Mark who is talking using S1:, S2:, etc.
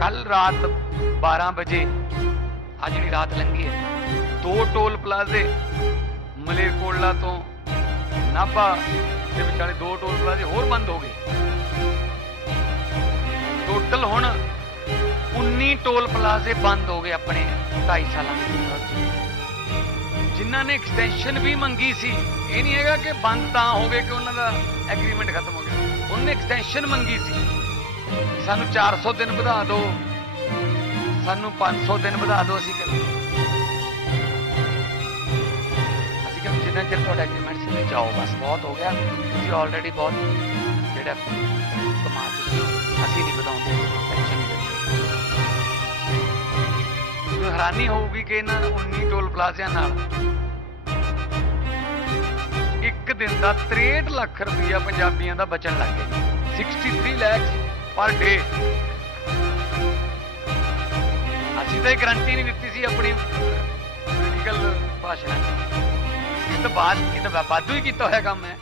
S1: ਕੱਲ ਰਾਤ 12 ਵਜੇ ਆ ਜਿਹੜੀ ਰਾਤ ਲੰਘੀ ਹੈ, ਦੋ ਟੋਲ ਪਲਾਜ਼ੇ ਮਲੇਰਕੋਟਲਾ ਤੋਂ ਨਾਭਾ ਦੇ ਵਿਚਾਲੇ ਦੋ ਟੋਲ ਪਲਾਜ਼ੇ ਹੋਰ ਬੰਦ ਹੋ ਗਏ। ਟੋਟਲ ਹੁਣ 19 ਟੋਲ ਪਲਾਜ਼ੇ ਬੰਦ ਹੋ ਗਏ ਆਪਣੇ 2.5 ਸਾਲਾਂ ਦੇ ਵਿੱਚ ਜਿਨ੍ਹਾਂ ਨੇ ਐਕਸਟੈਂਸ਼ਨ ਵੀ ਮੰਗੀ ਸੀ, ਇਹ ਨਹੀਂ ਹੈਗਾ ਕਿ ਬੰਦ ਤਾਂ ਹੋ ਗਏ ਕਿ ਉਹਨਾਂ ਦਾ ਐਗਰੀਮੈਂਟ ਖਤਮ ਹੋ ਗਿਆ। ਉਹਨੇ ਐਕਸਟੈਂਸ਼ਨ ਮੰਗੀ ਸੀ। ਸਾਨੂੰ 400 ਦਿਨ ਵਧਾ ਦਿਓ। ਸਾਨੂੰ 500 ਦਿਨ ਵਧਾ ਦਿਓ, ਅਸੀਂ ਕਹਿੰਦੇ। ਅਸੀਂ ਕਹਿੰਦੇ, ਜਿੰਨਾ ਚਿਰ ਤੁਹਾਡਾ ਐਗਰੀਮੈਂਟ ਸੀ ਜਾਓ ਬਸ ਬਹੁਤ ਹੋ ਗਿਆ। ਤੁਸੀਂ ਆਲਰੇਡੀ ਬਹੁਤ ਜਿਹੜਾ ਕਮਾ ਚੁੱਕੇ ਹੋ। ਅਸੀਂ ਨਹੀਂ ਵਧਾਉਂਦੇ ਟੈਨਸ਼ਨ ਨਹੀਂ ਲੈਂਦੇ। ਹੈਰਾਨੀ ਹੋਊਗੀ ਕਿ ਇਹਨਾਂ 19 ਟੋਲ ਪਲਾਜ਼ਿਆਂ ਨਾਲ ਇੱਕ ਦਿਨ ਦਾ 63 ਲੱਖ ਰੁਪਈਆ ਪੰਜਾਬੀਆਂ ਦਾ ਬਚਣ ਲੱਗ ਗਿਆ। 63 ਲੱਖ ਪਰ ਡੇ ਅਸੀਂ ਤਾਂ ਇਹ ਗਰੰਟੀ ਨਹੀਂ ਦਿੱਤੀ ਸੀ ਆਪਣੀ ਪੋਲੀਟੀਕਲ ਭਾਸ਼ਣ। ਇਹ ਤਾਂ ਬਾਅਦ ਇਹ ਤਾਂ ਵਾਧੂ ਹੀ ਕੀਤਾ ਹੋਇਆ ਕੰਮ ਹੈ।